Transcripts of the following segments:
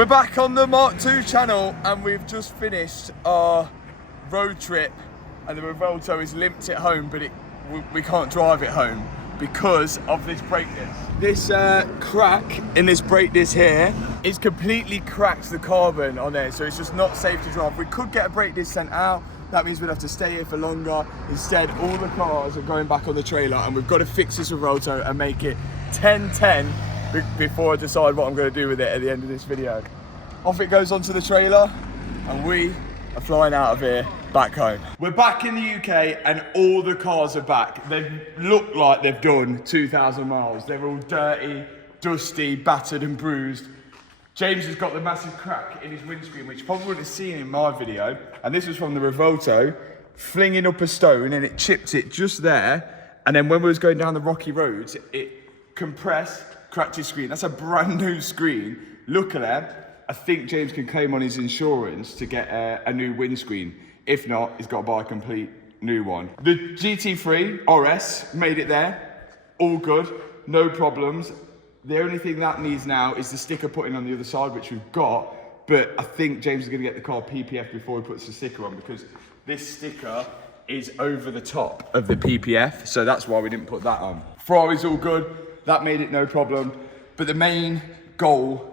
We're back on the Mark II channel and we've just finished our road trip, and the Revuelto is limped at home, but we can't drive it home because of this brake disc. This crack in this brake disc here, it's completely cracked the carbon on there, so it's just not safe to drive. We could get a brake disc sent out, that means we'd have to stay here for longer. Instead, all the cars are going back on the trailer and we've got to fix this Revuelto and make it 10-10 before I decide what I'm going to do with it at the end of this video. Off it goes onto the trailer and we are flying out of here back home. We're back in the UK and all the cars are back. They look like they've done 2,000 miles. They're all dirty, dusty, battered and bruised. James has got the massive crack in his windscreen, which you probably wouldn't have seen in my video. And this was from the Revuelto, flinging up a stone and it chipped it just there. And then when we was going down the rocky roads, it compressed, cracked his screen. That's a brand new screen. Luckily, I think James can claim on his insurance to get a new windscreen. If not, he's got to buy a complete new one. The GT3 RS made it there. All good, no problems. The only thing that needs now is the sticker putting on the other side, which we've got. But I think James is going to get the car PPF before he puts the sticker on, because this sticker is over the top of the PPF. So that's why we didn't put that on. Ferrari's all good. That made it no problem. But the main goal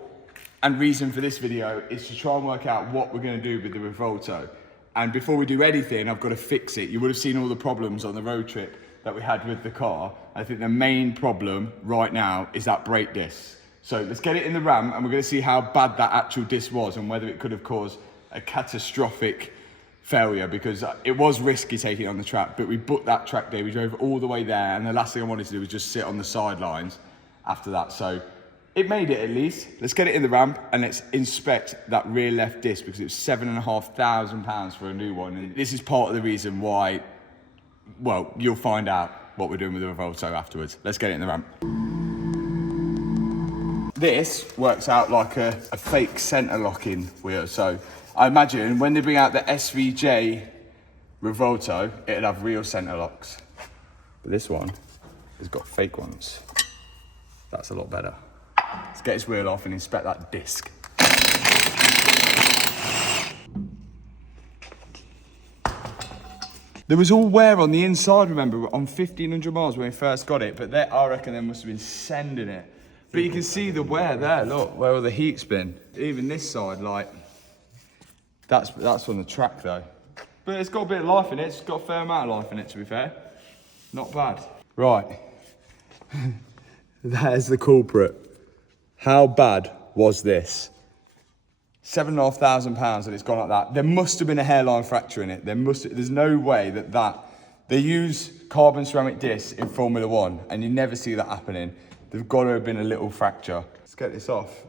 and reason for this video is to try and work out what we're going to do with the Revuelto. And before we do anything, I've got to fix it. You would have seen all the problems on the road trip that we had with the car. I think the main problem right now is that brake disc. So let's get it in the Ram and we're going to see how bad that actual disc was and whether it could have caused a catastrophic failure, because it was risky taking it on the track, but we booked that track day. We drove all the way there and the last thing I wanted to do was just sit on the sidelines after that. So it made it at least. Let's get it in the ramp and let's inspect that rear left disc, because it was £7,500 for a new one. And this is part of the reason why, well, you'll find out what we're doing with the Revuelto afterwards. Let's get it in the ramp. This works out like a fake centre locking wheel. So I imagine when they bring out the SVJ Revuelto, it'll have real centre locks. But this one has got fake ones. That's a lot better. Let's get his wheel off and inspect that disc. There was all wear on the inside, remember, on 1,500 miles when we first got it, but I reckon they must have been sending it. But you can see the wear there, look, where all the heat's been. Even this side, like, that's from the track though. But it's got a bit of life in it, it's got a fair amount of life in it, to be fair. Not bad. Right, there's the culprit. How bad was this? £7,500 and it's gone like that. There must have been a hairline fracture in it. There's no way that they use carbon ceramic discs in Formula 1 and you never see that happening. There's got to have been a little fracture. Let's get this off.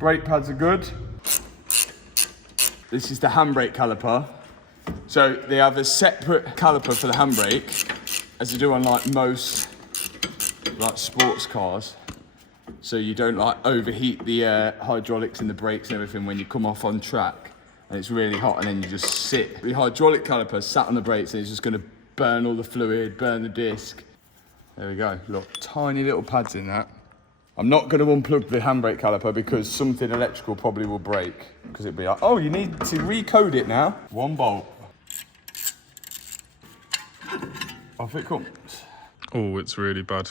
Brake pads are good. This is the handbrake caliper. So they have a separate caliper for the handbrake, as they do on like most like sports cars, so you don't like overheat the hydraulics and the brakes and everything when you come off on track and it's really hot, and then you just sit. The hydraulic caliper sat on the brakes and it's just going to burn all the fluid, burn the disc. There we go, look, tiny little pads in that. I'm not going to unplug the handbrake caliper because something electrical probably will break, because it'd be like, oh, you need to recode it now. One bolt. Off it comes. Oh, it's really bad.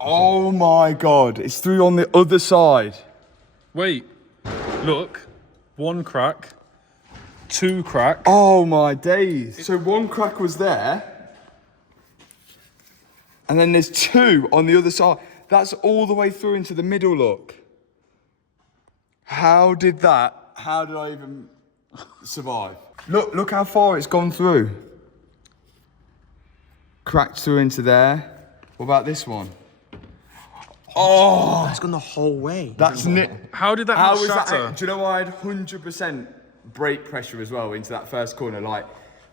Oh my God, it's through on the other side. Wait, look, one crack, two cracks. Oh my days. So one crack was there, and then there's two on the other side. That's all the way through into the middle, look. How did I even survive? Look how far it's gone through. Cracked through into there. What about this one? Oh, It's gone the whole way. that's How did that not shatter? Do you know I had 100% brake pressure as well into that first corner? Like,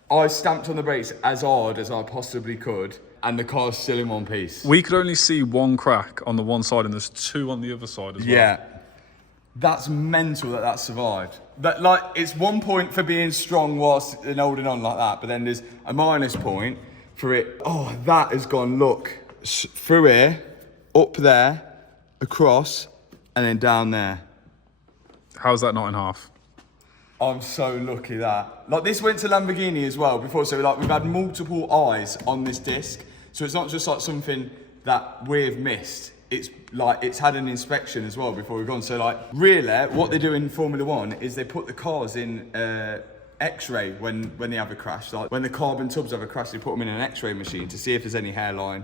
I stamped on the brakes as hard as I possibly could, and the car's still in one piece. We could only see one crack on the one side and there's two on the other side as well. Yeah. That's mental that survived. That, like, it's 1 point for being strong whilst and holding on like that, but then there's a minus point for it. Oh, that has gone, look, through here, up there, across, and then down there. How's that not in half? I'm so lucky that. Like, this went to Lamborghini as well before, so like we've had multiple eyes on this disc. So it's not just like something that we've missed. It's like it's had an inspection as well before we've gone. So like really what they do in Formula One is they put the cars in X-ray when they have a crash. Like when the carbon tubs have a crash, they put them in an X-ray machine to see if there's any hairline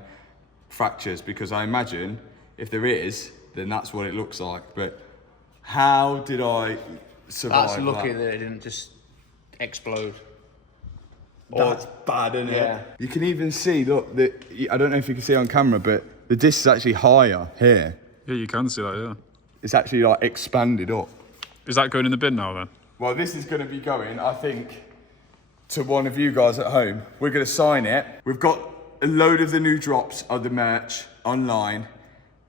fractures, because I imagine if there is, then that's what it looks like. But how did I survive? That's lucky that it didn't just explode. That's bad, isn't it? You can even see, look, I don't know if you can see on camera, but the disc is actually higher here. Yeah, you can see that, yeah. It's actually like expanded up. Is that going in the bin now then? Well, this is going to be going, I think, to one of you guys at home. We're going to sign it. We've got a load of the new drops of the merch online.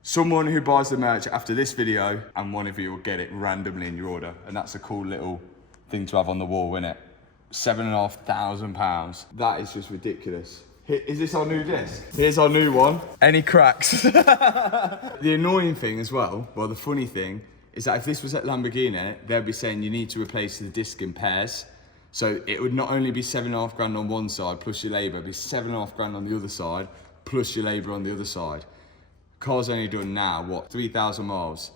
Someone who buys the merch after this video, and one of you will get it randomly in your order. And that's a cool little thing to have on the wall, isn't it? £7,500. That is just ridiculous. Is this our new disc? Here's our new one. Any cracks? The annoying thing as well, well, the funny thing, is that if this was at Lamborghini, they'd be saying you need to replace the disc in pairs. So it would not only be £7,500 on one side plus your labour, it'd be £7,500 on the other side plus your labour on the other side. Car's only done now, what, 3,000 miles.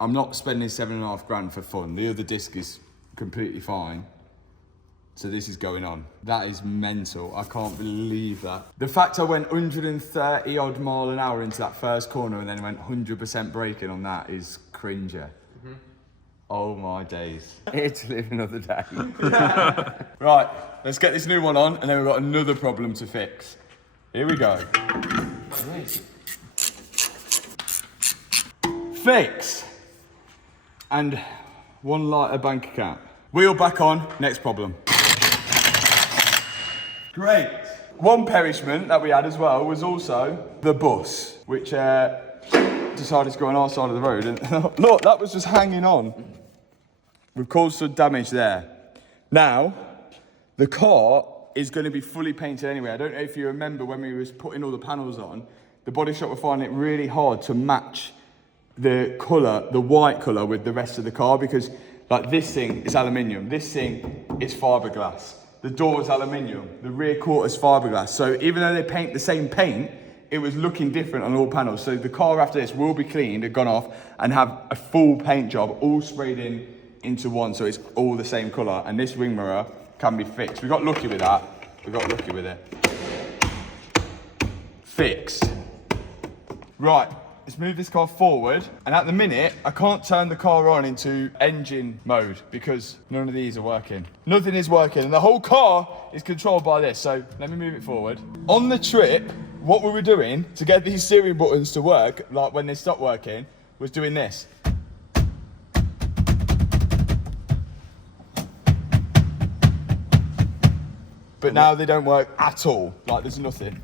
I'm not spending £7,500 for fun. The other disc is completely fine. So this is going on. That is mental. I can't believe that. The fact I went 130 odd mile an hour into that first corner and then went 100% braking on that is cringer. Oh my days. Here to live another day. Right, let's get this new one on and then we've got another problem to fix. Here we go. Fix. And 1 litre bank account. Wheel back on, next problem. Great. One perishment that we had as well was also the bus, which decided to go on our side of the road. And look, that was just hanging on. We've caused some damage there. Now, the car is going to be fully painted anyway. I don't know if you remember when we was putting all the panels on, the body shop were finding it really hard to match the colour, the white colour, with the rest of the car, because like this thing is aluminium, this thing is fiberglass. The door is aluminium, the rear quarter is fiberglass. So even though they paint the same paint, it was looking different on all panels. So the car after this will be cleaned and gone off and have a full paint job all sprayed into one, so it's all the same colour. And this wing mirror can be fixed. We got lucky with that. We got lucky with it. Fixed. Right. Let's move this car forward, and at the minute, I can't turn the car on into engine mode because none of these are working. Nothing is working, and the whole car is controlled by this, so let me move it forward. On the trip, what we were doing to get these steering buttons to work, like when they stopped working, was doing this. But now they don't work at all, like there's nothing.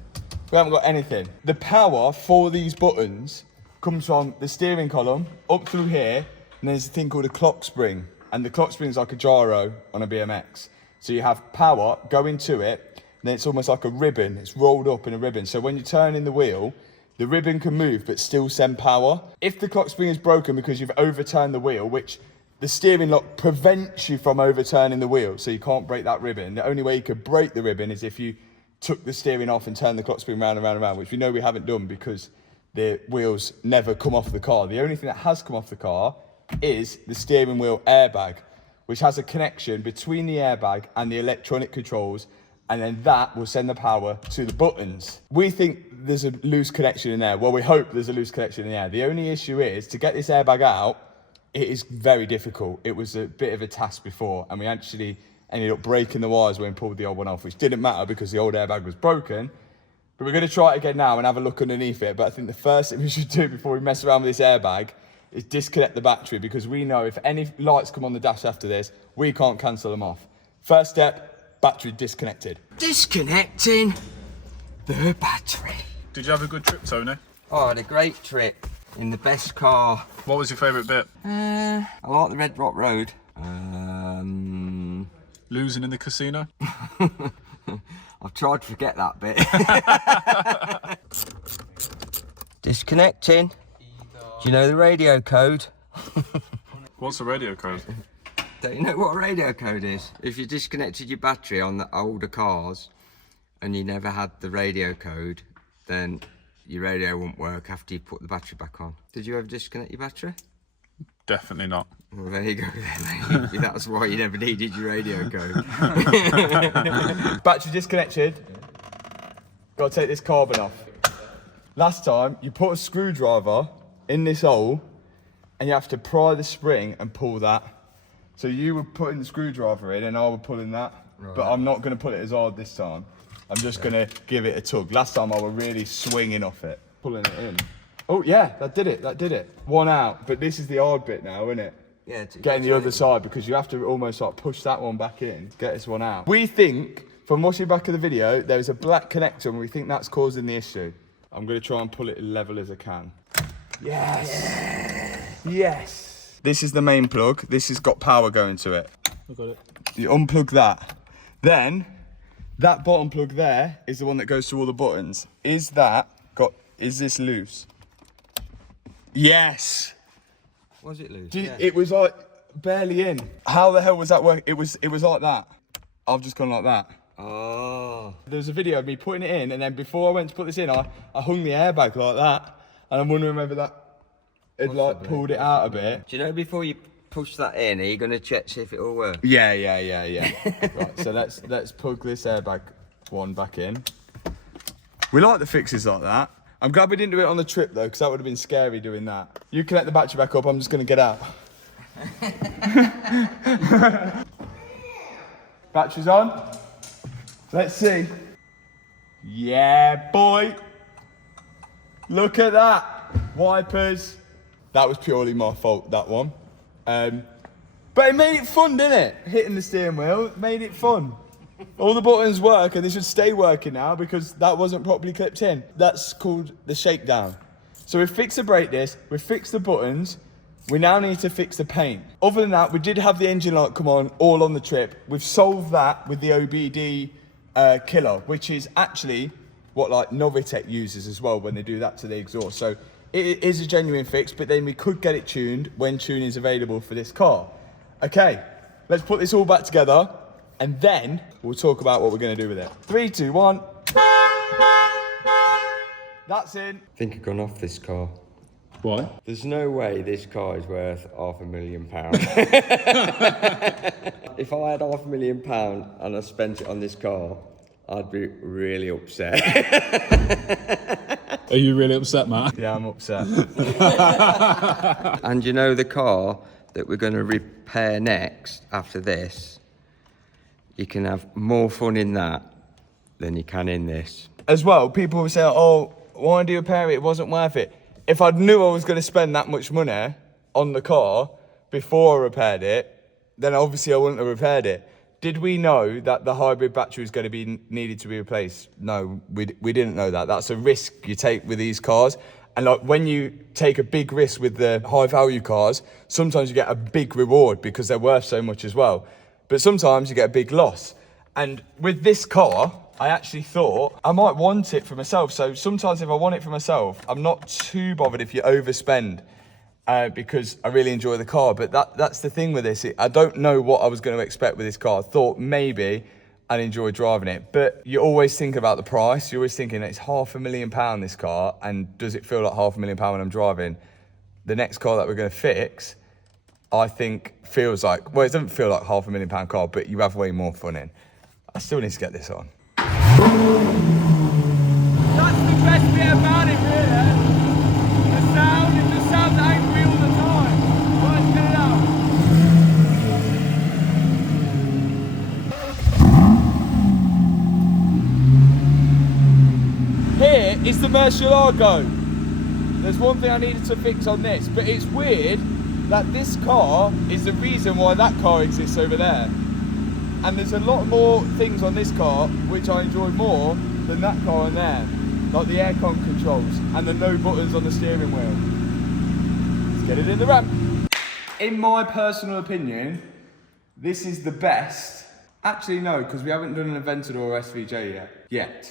We haven't got anything. The power for these buttons comes from the steering column up through here, and there's a thing called a clock spring, and the clock spring is like a gyro on a BMX. So you have power going to it, and then it's almost like a ribbon. It's rolled up in a ribbon. So when you turn in the wheel, the ribbon can move but still send power. If the clock spring is broken because you've overturned the wheel, which the steering lock prevents you from overturning the wheel, so you can't break that ribbon. The only way you could break the ribbon is if you took the steering off and turned the clock spring round and round and round, which we know we haven't done because the wheels never come off the car. The only thing that has come off the car is the steering wheel airbag, which has a connection between the airbag and the electronic controls, and then that will send the power to the buttons. We think there's a loose connection in there. Well, we hope there's a loose connection in there. The only issue is, to get this airbag out, it is very difficult. It was a bit of a task before, and we actually ended up breaking the wires when we pulled the old one off, which didn't matter because the old airbag was broken. But we're going to try it again now and have a look underneath it. But I think the first thing we should do before we mess around with this airbag is disconnect the battery, because we know if any lights come on the dash after this, we can't cancel them off. First step, battery disconnected. Disconnecting the battery. Did you have a good trip, Tony? Oh, I had a great trip in the best car. What was your favourite bit? I like the Red Rock Road. Losing in the casino? I've tried to forget that bit. Disconnecting. Do you know the radio code? What's the radio code? Don't you know what a radio code is? If you disconnected your battery on the older cars and you never had the radio code, then your radio won't work after you put the battery back on. Did you ever disconnect your battery? Definitely not. Well, there you go then. That's why you never needed your radio code. Battery disconnected. Got to take this carbon off. Last time, you put a screwdriver in this hole and you have to pry the spring and pull that. So you were putting the screwdriver in and I was pulling that. Right. But I'm not going to pull it as hard this time. I'm just going to give it a tug. Last time I was really swinging off it, pulling it in. Oh yeah, that did it. One out, but this is the hard bit now, isn't it? Yeah. Getting the other side, because you have to almost like push that one back in to get this one out. We think, from watching back of the video, there's a black connector and we think that's causing the issue. I'm going to try and pull it as level as I can. Yes. Yes. This is the main plug. This has got power going to it. I got it. You unplug that. Then, that bottom plug there is the one that goes to all the buttons. Is this loose? Yes. Was it loose? Yeah. It was like barely in. How the hell was that working? It was like that. I've just gone like that. Oh. There was a video of me putting it in, and then before I went to put this in, I hung the airbag like that, and I'm wondering whether that had like pulled it out a bit. Do you know before you push that in, are you going to check see if it all works? Yeah. Right, so let's plug this airbag one back in. We like the fixes like that. I'm glad we didn't do it on the trip though, because that would have been scary doing that. You connect the battery back up, I'm just going to get out. Battery's on. Let's see. Yeah, boy. Look at that. Wipers. That was purely my fault, that one. But it made it fun, didn't it? Hitting the steering wheel, it made it fun. All the buttons work and they should stay working now because that wasn't properly clipped in. That's called the shakedown. So we've fixed the brake disc, we've fixed the buttons, we now need to fix the paint. Other than that, we did have the engine light come on all on the trip. We've solved that with the OBD killer, which is actually what like Novitec uses as well when they do that to the exhaust. So it is a genuine fix, but then we could get it tuned when tuning is available for this car. Okay, let's put this all back together and then we'll talk about what we're going to do with it. 3, 2, 1. That's in. I think I've gone off this car. Why? There's no way this car is worth £500,000. If I had £500,000 and I spent it on this car, I'd be really upset. Are you really upset, Matt? Yeah, I'm upset. And you know the car that we're going to repair next after this, you can have more fun in that than you can in this. As well, people will say, oh, why do you repair it? It wasn't worth it. If I knew I was going to spend that much money on the car before I repaired it, then obviously I wouldn't have repaired it. Did we know that the hybrid battery was going to be needed to be replaced? No, we didn't know that. That's a risk you take with these cars. And like when you take a big risk with the high value cars, sometimes you get a big reward because they're worth so much as well. But sometimes you get a big loss. And with this car, I actually thought I might want it for myself. So sometimes if I want it for myself, I'm not too bothered if you overspend because I really enjoy the car. But that's the thing with this. I don't know what I was going to expect with this car. I thought maybe I'd enjoy driving it. But you always think about the price. You're always thinking it's £500,000 this car. And does it feel like £500,000 when I'm driving? The next car that we're going to fix, I think feels like, well, it doesn't feel like £500,000 car, but you have way more fun in. I still need to get this on. That's the best bit about it, really. The sound that ain't real all the time. Let's get it out. Here is the Murcielago. There's one thing I needed to fix on this, but it's weird that this car is the reason why that car exists over there. And there's a lot more things on this car which I enjoy more than that car on there. Like the aircon controls and the no buttons on the steering wheel. Let's get it in the ramp. In my personal opinion, this is the best. Actually no, because we haven't done an Aventador or SVJ yet.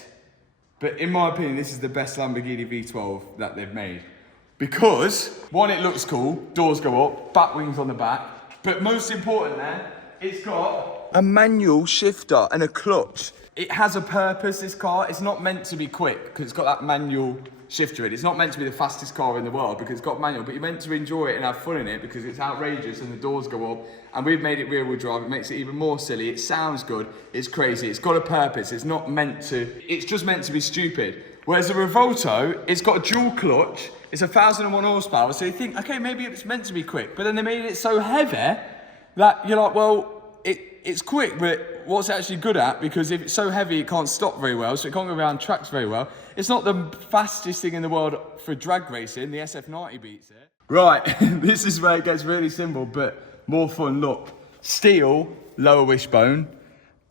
But in my opinion, this is the best Lamborghini V12 that they've made. Because, one, it looks cool, doors go up, bat wings on the back, but most important there, it's got a manual shifter and a clutch. It has a purpose, this car. It's not meant to be quick, because it's got that manual shifter in it. It's not meant to be the fastest car in the world, because it's got manual, but you're meant to enjoy it and have fun in it, because it's outrageous and the doors go up, and we've made it rear-wheel drive. It makes it even more silly. It sounds good, it's crazy, it's got a purpose. It's not meant to, it's just meant to be stupid. Whereas the Revuelto, it's got a dual clutch, it's 1,001 horsepower, so you think, okay, maybe it's meant to be quick, but then they made it so heavy that you're like, well, it's quick, but what's it actually good at? Because if it's so heavy, it can't stop very well, so it can't go around tracks very well. It's not the fastest thing in the world for drag racing. The SF90 beats it. Right, this is where it gets really simple, but more fun. Look, steel lower wishbone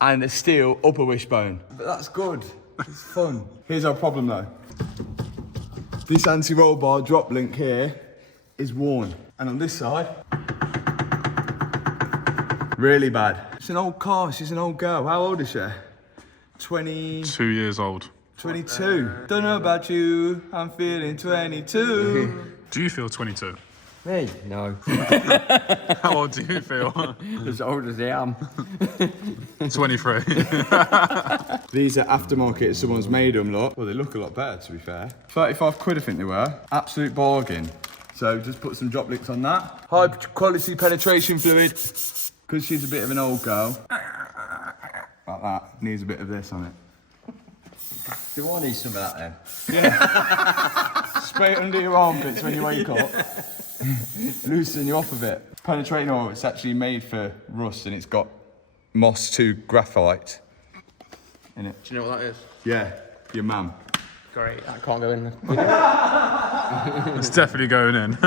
and a steel upper wishbone. But that's good. It's fun. Here's our problem though. This anti-roll bar drop link here is worn, and on this side, really bad. It's an old car, she's an old girl. How old is she? 20... 2 years old. 22. Don't know about you, I'm feeling 22. Do you feel 22? Me? No. How old do you feel? As old as I am. 23. These are aftermarket, someone's made them, look. Well, they look a lot better, to be fair. 35 quid, I think they were. Absolute bargain. So just put some drop links on that. High quality penetration fluid, because she's a bit of an old girl. Like that, needs a bit of this on it. Do I need some of that then? Yeah. Spray it under your armpits when you wake up. Loosen you off a bit. Penetrating oil, it's actually made for rust and it's got Moss 2 graphite in it. Do you know what that is? Yeah, your mum. Great, that can't go in there. It's definitely going in.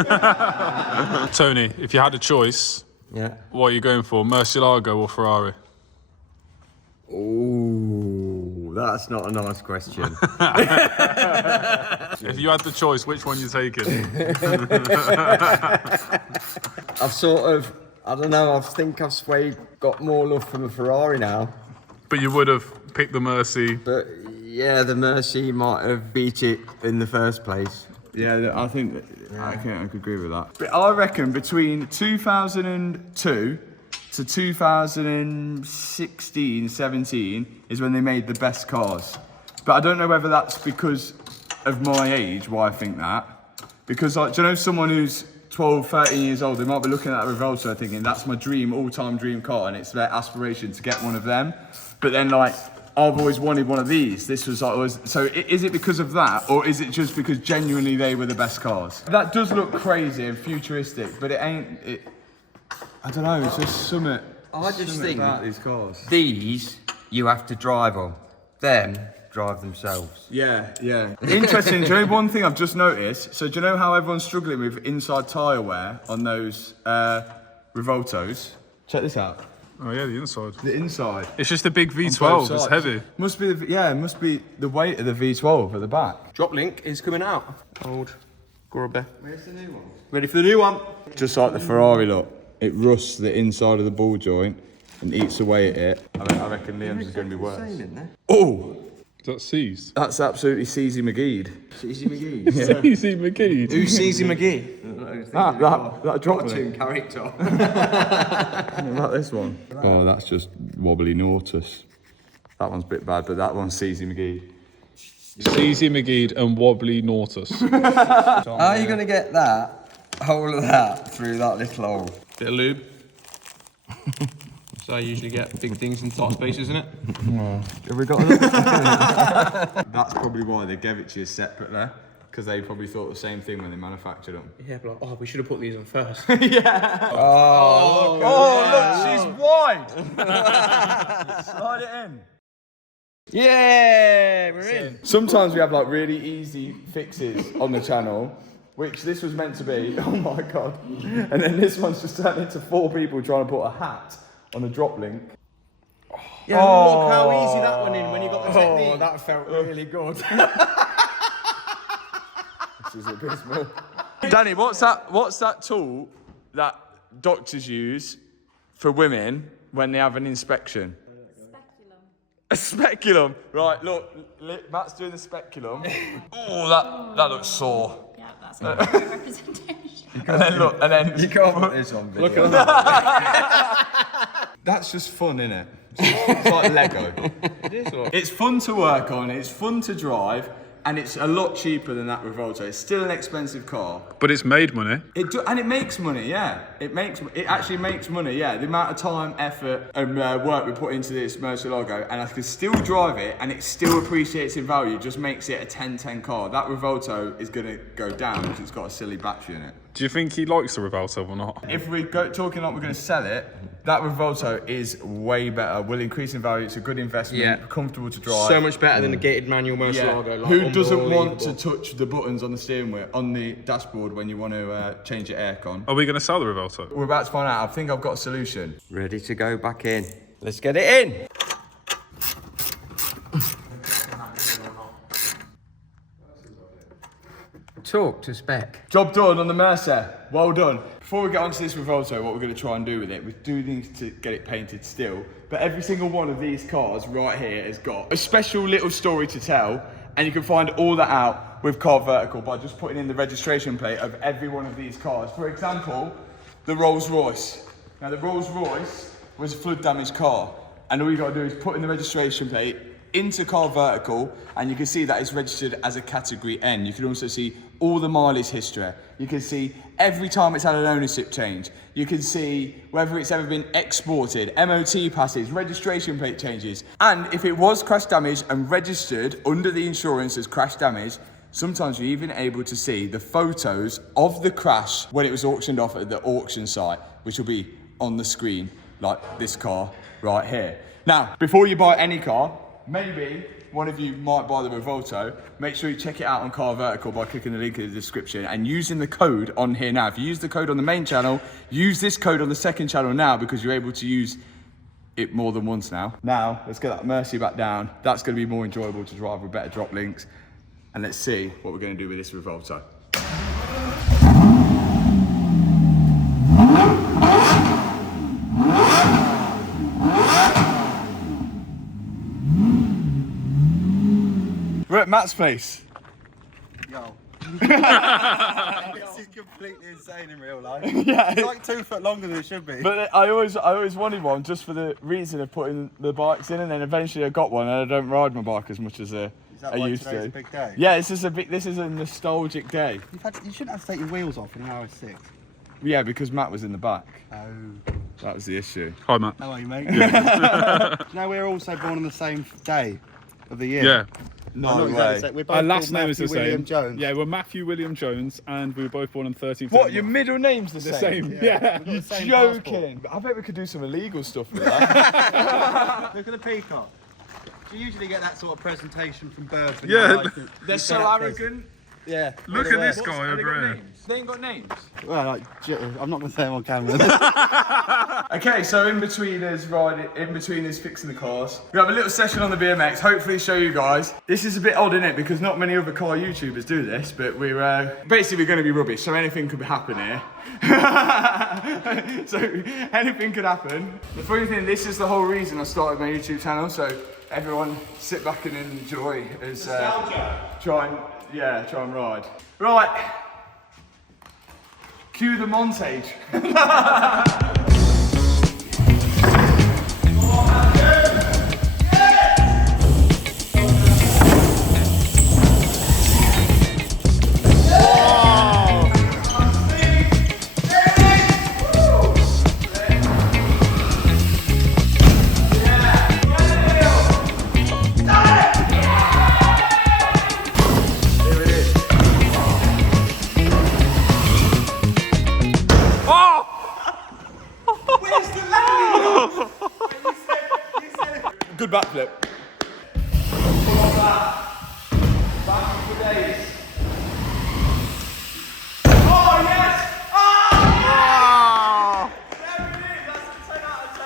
Tony, if you had a choice, Yeah. what are you going for? Murcielago or Ferrari? Ooh, that's not a nice question. If you had the choice, which one you taking? I've sort of, I don't know, I think I've got more love for the Ferrari now. But you would have picked the Mercy. But yeah, the Mercy might have beat it in the first place. Yeah, I think I could agree with that. But I reckon between 2002 to 2016, 17 is when they made the best cars. But I don't know whether that's because of my age, why I think that. Because, like, do you know someone who's 12, 13 years old, they might be looking at a Revuelto thinking, that's my dream, all-time dream car, and it's their aspiration to get one of them. But then, like, I've always wanted one of these. This was like, so is it because of that, or is it just because genuinely they were the best cars? That does look crazy and futuristic, but it ain't, I don't know, it's just something. I just think about these cars. These, you have to drive them. Them, drive themselves. Yeah, yeah. Interesting, do you know one thing I've just noticed? So do you know how everyone's struggling with inside tyre wear on those Revueltos? Check this out. Oh yeah, the inside. The inside. It's just a big On V12, both it's sides. heavy. Must be, it must be the weight of the V12 at the back. Drop link is coming out. Old Grubber. Where's the new one? Ready for the new one? Just like the Ferrari, look. It rusts the inside of the ball joint and eats away at it. I reckon Liam's is going to be worse. Oh! Is that seized? That's absolutely CZ McGee. CC McGee. CZ McGee. Who's CZ McGee? That drop Cartoon link. character. Like this one. Oh, that's just wobbly Nautus. That one's a bit bad, but that one's CZ McGee. CZ McGee and Wobbly Nautus. How are you going to get that, whole of that, through that little hole? Bit of lube. So I usually get big things in tight spaces, isn't it? Have we got another? That's probably why they gave it to you separately, because they probably thought the same thing when they manufactured them. Yeah, but like, oh, we should have put these on first. Oh, look, she's wide. Slide it in. Yeah, we're in. Sometimes we have like really easy fixes on the channel, which this was meant to be. Oh my god! And then this one's just turned into 4 people trying to put a hat on a drop link. Yeah, look how easy that went in when you got the technique. Oh, that felt really good. This is abysmal. Danny, what's that tool that doctors use for women when they have an inspection? A speculum. Right, look, Matt's doing the speculum. Oh, that looks sore. Yeah, that's a great representation. And then look, and then You can't put this on video. look at that. That's just fun, innit? It's like Lego. It's fun to work on, it's fun to drive, and it's a lot cheaper than that Revuelto. It's still an expensive car. But it's made money. And it makes money, yeah. It actually makes money, yeah. The amount of time, effort, and work we put into this Murcielago, and I can still drive it, and it still appreciates in value, just makes it a 10-10 car. That Revuelto is gonna go down because it's got a silly battery in it. Do you think he likes the Revuelto or not? If we go talking like we're going to sell it, that Revuelto is way better. Will increase in value. It's a good investment. Yeah. Comfortable to drive. So much better than a gated manual Murcielago. Yeah. Like, Who doesn't want to unbelievable. touch the buttons on the steering wheel, on the dashboard when you want to change your aircon? Are we going to sell the Revuelto? We're about to find out. I think I've got a solution. Ready to go back in. Let's get it in. Talk to spec. Job done on the Mercer. Well done. Before we get onto this Revuelto, what we're going to try and do with it, we do need to get it painted still, but every single one of these cars right here has got a special little story to tell, and you can find all that out with Car Vertical by just putting in the registration plate of every one of these cars. For example, the Rolls Royce. Now the Rolls Royce was a flood damaged car, and all you got to do is put in the registration plate into Car Vertical, and you can see that it's registered as a category N. You can also see all the mileage history. You can see every time it's had an ownership change. You can see whether it's ever been exported, MOT passes, registration plate changes. And if it was crash damage and registered under the insurance as crash damage, sometimes you're even able to see the photos of the crash when it was auctioned off at the auction site, which will be on the screen, like this car right here. Now, before you buy any car, maybe one of you might buy the Revuelto. Make sure you check it out on Car Vertical by clicking the link in the description and using the code on here now. If you use the code on the main channel, use this code on the second channel now, because you're able to use it more than once now. Now, let's get that Mercy back down. That's going to be more enjoyable to drive with better drop links. And let's see what we're going to do with this Revuelto. We're at Matt's place. Yo. This is completely insane in real life. Yeah. It's like 2 foot longer than it should be. But I always wanted one just for the reason of putting the bikes in, and then eventually I got one, and I don't ride my bike as much as I why used today's to. a big day? Yeah, this is a nostalgic day. You shouldn't have to take your wheels off in an hour 6. Yeah, because Matt was in the back. Oh. That was the issue. Hi, Matt. How are you, mate? No, we're also born on the same day of the year. Yeah. No Not exactly the same. We're both Our last called name is the Matthew William same. Jones. Yeah, we're Matthew William Jones, and we were both born on 13th. What, your middle name's the The same? same. Yeah. We've got the same Joking. I bet we could do some illegal stuff with that. passport. Look at the peacock. Do you usually get that sort of presentation from birth? when Yeah. you're like, They're you so get that arrogant. Yeah. Look really at this were. guy over here. They ain't got names. Well, like, I'm not going to say them on camera. Okay, so in between us fixing the cars, we have a little session on the BMX, hopefully show you guys. This is a bit odd, isn't it? Because not many other car YouTubers do this, but we're basically going to be rubbish, so anything could happen here. So anything could happen. The funny thing, this is the whole reason I started my YouTube channel, so everyone sit back and enjoy as try and ride. Right. Cue the montage. Good backflip. Back for days. Oh yes! Oh! There it is. That's a 10 out of 10.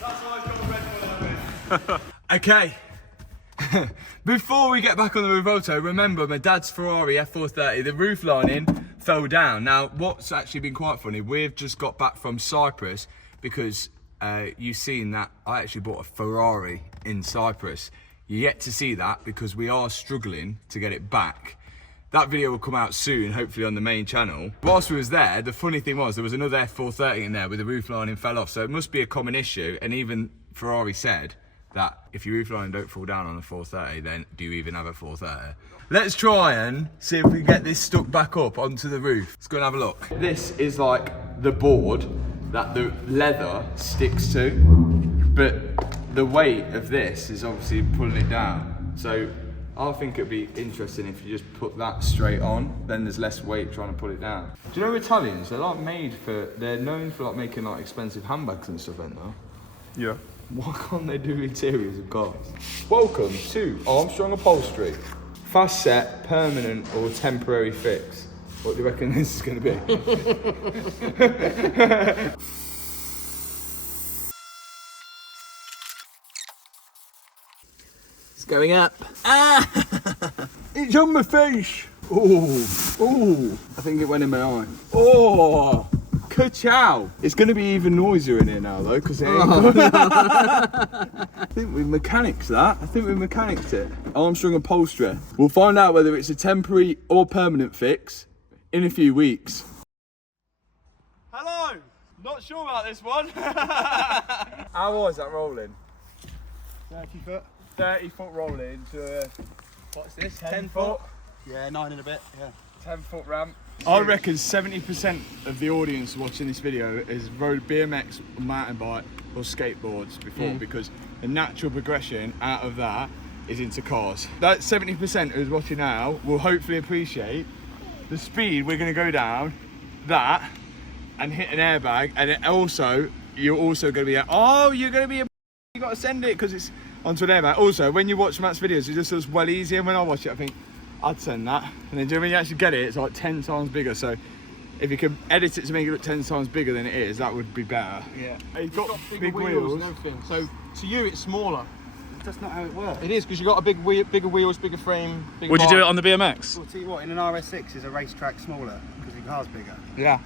That's why I've got the red one on it. Okay. Before we get back on the Revuelto, remember my dad's Ferrari F430, the roof lining fell down. Now, what's actually been quite funny, we've just got back from Cyprus because you've seen that I actually bought a Ferrari in Cyprus. You yet to see that because we are struggling to get it back. That video will come out soon, hopefully on the main channel. Whilst we was there, the funny thing was there was another F430 in there with the roof lining fell off, so it must be a common issue. And even Ferrari said that if your roof lining don't fall down on a 430, then do you even have a 430? Let's try and see if we can get this stuck back up onto the roof. Let's go and have a look. This is like the board that the leather sticks to, but the weight of this is obviously pulling it down. So I think it'd be interesting if you just put that straight on, then there's less weight trying to pull it down. Do you know Italians, they're like they're known for like making like expensive handbags and stuff, aren't they? Yeah. Why can't they do interiors of cars? Welcome to Armstrong Upholstery. Fast set, permanent or temporary fix. What do you reckon this is going to be? It's going up. It's on my face. Oh, I think it went in my eye. Oh, ka-chow. It's going to be even noisier in here now though, because I think we mechanics that. I think we mechanicked it. Armstrong Upholstery. We'll find out whether it's a temporary or permanent fix in a few weeks. Hello. Not sure about this one. How was that rolling? 30 foot. 30 foot rolling to what's this? 10 foot? Yeah, 9 and a bit, yeah. 10 foot ramp. I reckon 70% of the audience watching this video has rode BMX, mountain bike or skateboards before, because the natural progression out of that is into cars. That 70% who's watching now will hopefully appreciate the speed we're going to go down that and hit an airbag, and it also you're also going to be you got to send it because it's onto an airbag. Also, when you watch Matt's videos, it just looks well easier. And when I watch it, I think I'd send that. And then when you actually get it, it's like 10 times bigger. So if you can edit it to make it look 10 times bigger than it is, that would be better. Yeah. It's got big wheels and wheels. everything. So to you, it's smaller. That's not how it works. It is because you've got bigger wheels, bigger frame. Bigger Would you do it bike. on the BMX? I'll tell you what, in an RS6 is a racetrack smaller because the car's bigger. Yeah.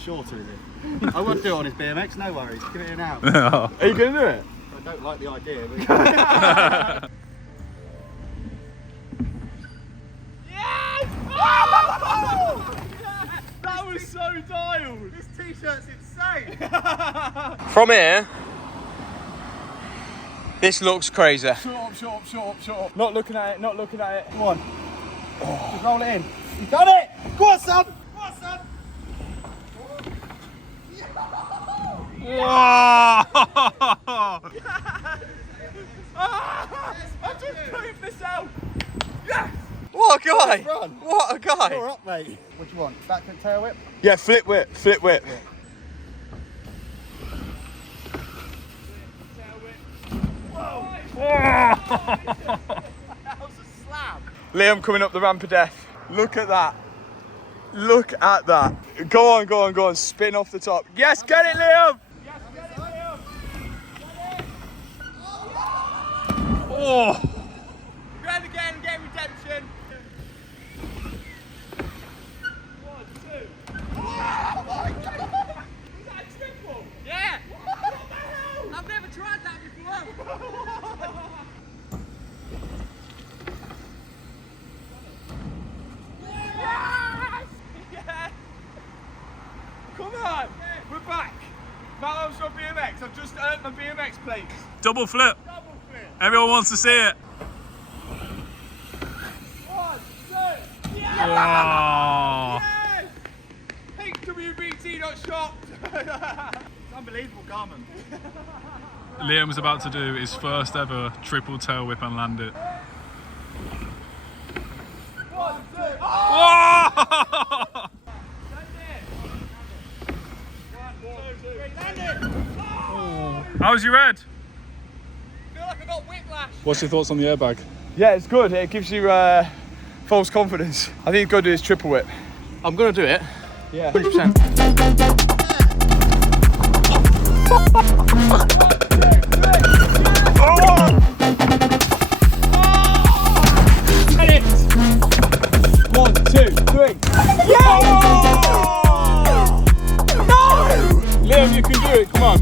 Shorter, is it? I would do it on his BMX, no worries. Give it an out. Are you going to do it? I don't like the idea, but... That was so dialed. This t-shirt's insane! From here, this looks crazy. Shut up. Not looking at it. Come on. Just roll it in. You done it! Go on, son! I've just proved this out. Yes! What a guy! Run. What a guy! You're up, mate. What do you want? Back and tail whip? Yeah, flip whip. Yeah. Liam coming up the ramp of death. Look at that. Go on. Spin off the top. Yes, get it, Liam. Oh. Round again, get redemption. 1, 2. Oh my God. Is that a triple? Yeah. What the hell? I've never tried that before. Yes! Come on! We're back! Matt Armstrong BMX. I've just earned my BMX plates. Double flip. Everyone wants to see it. 1, 2, yes! Wow. Yes! HWBT not shocked. It's unbelievable, Garmin. Liam's about to do his first ever triple tail whip and land it. 1, 2, oh! Whoa! How's your head? I feel like I got whiplash. What's your thoughts on the airbag? Yeah, it's good. It gives you false confidence. I think you've got to do his triple whip. I'm gonna do it. Yeah. 100%. Get it! 1, 2, 3. Yeah! No! Liam, you can do it. Come on.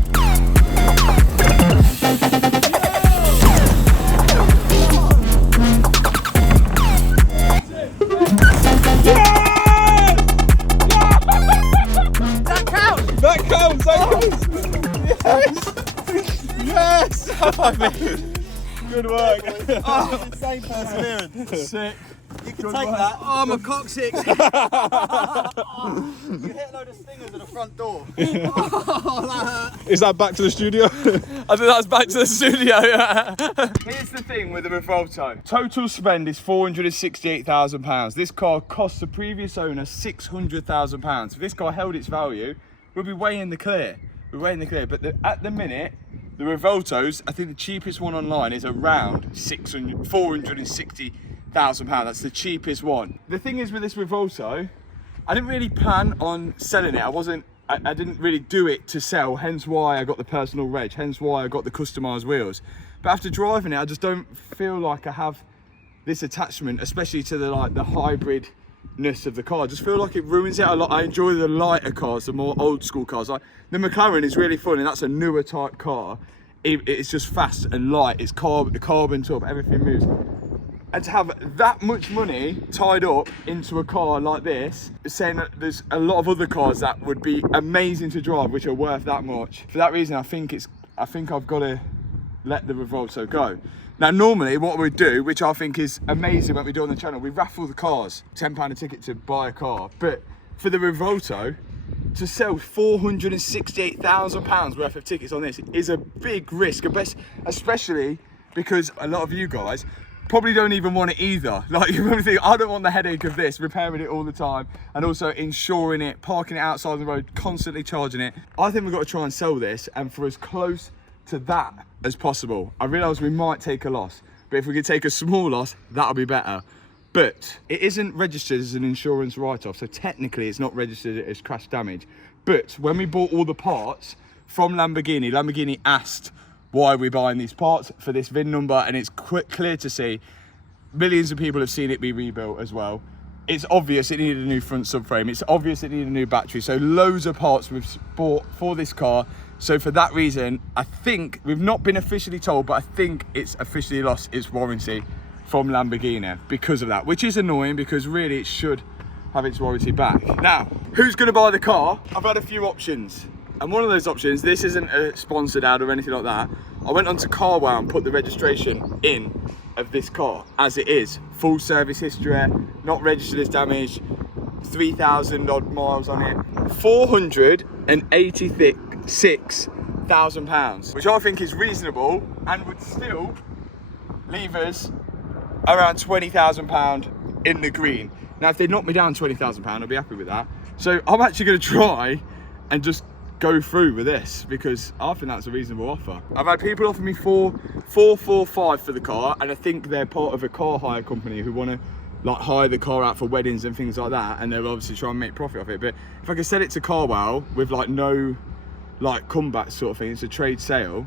Good work. Oh, insane perseverance. Sick. You can take that. Oh, my coccyx. You hit a load of stingers at the front door. Is that back to the studio? I think that's back to the studio. Here's the thing with the Revuelto. Total spend is £468,000. This car cost the previous owner £600,000. If this car held its value, we'll be way in the clear. We're way in the clear. But at the minute, the Revueltos, I think the cheapest one online is around £460,000. That's the cheapest one. The thing is with this Revuelto, I didn't really plan on selling it. I didn't really do it to sell, hence why I got the personal reg, hence why I got the customised wheels. But after driving it, I just don't feel like I have this attachment, especially to the hybridness of the car. I just feel like it ruins it a lot. I enjoy the lighter cars, the more old school cars. Like the McLaren is really fun, and that's a newer type car. It's just fast and light. It's carbon top, everything moves. And to have that much money tied up into a car like this, saying that there's a lot of other cars that would be amazing to drive, which are worth that much. For that reason, I think I've got to let the Revuelto go. Now, normally what we do, which I think is amazing what we do on the channel, we raffle the cars, £10 a ticket to buy a car. But for the Revuelto, to sell £468,000 worth of tickets on this is a big risk, especially because a lot of you guys probably don't even want it either. Like, you probably think, I don't want the headache of this, repairing it all the time, and also insuring it, parking it outside the road, constantly charging it. I think we've got to try and sell this, and for as close to that as possible. I realise we might take a loss, but if we could take a small loss, that'll be better. But it isn't registered as an insurance write-off, so technically it's not registered as crash damage. But when we bought all the parts from Lamborghini asked, why are we buying these parts for this VIN number, and it's clear to see millions of people have seen it be rebuilt as well. It's obvious it needed a new front subframe, it's obvious it needed a new battery, so loads of parts we've bought for this car. So for that reason, I think we've not been officially told, but I think it's officially lost its warranty from Lamborghini because of that, which is annoying because really it should have its warranty back. Now, who's going to buy the car? I've had a few options. And one of those options, this isn't a sponsored ad or anything like that. I went onto Carwow and put the registration in of this car as it is. Full service history, not registered as damaged, 3,000 odd miles on it. £486,000, which I think is reasonable and would still leave us around £20,000 in the green. Now, if they knock me down £20,000, I'll be happy with that. So I'm actually going to try and just go through with this because I think that's a reasonable offer. I've had people offer me $445 for the car, and I think they're part of a car hire company who want to like hire the car out for weddings and things like that, and they're obviously trying to make profit off it. But if I could sell it to Carwow with like no like comeback sort of thing, it's a trade sale,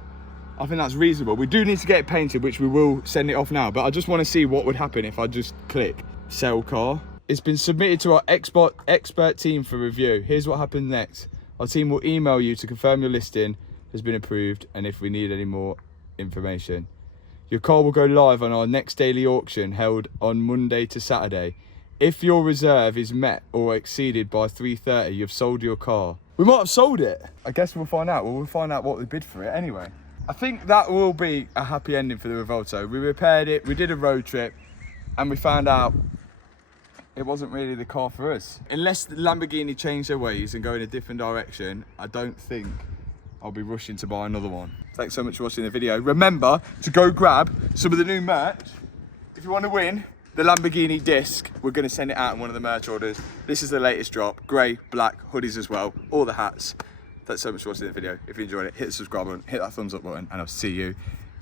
I think that's reasonable. We do need to get it painted, which we will send it off now, but I just want to see what would happen if I just click sell car. It's been submitted to our expert team for review. Here's what happened next. Our team will email you to confirm your listing has been approved, and if we need any more information. Your car will go live on our next daily auction held on Monday to Saturday. If your reserve is met or exceeded by 3:30, you've sold your car. We might have sold it. I guess we'll find out. We'll find out what we bid for it anyway. I think that will be a happy ending for the Revuelto. We repaired it, we did a road trip, and we found out it wasn't really the car for us. Unless the Lamborghini change their ways and go in a different direction, I don't think I'll be rushing to buy another one. Thanks so much for watching the video. Remember to go grab some of the new merch. If you want to win the Lamborghini disc, we're going to send it out in one of the merch orders. This is the latest drop. Grey, black, hoodies as well, all the hats. Thanks so much for watching the video. If you enjoyed it, hit the subscribe button, hit that thumbs up button, and I'll see you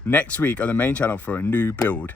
next week on the main channel for a new build.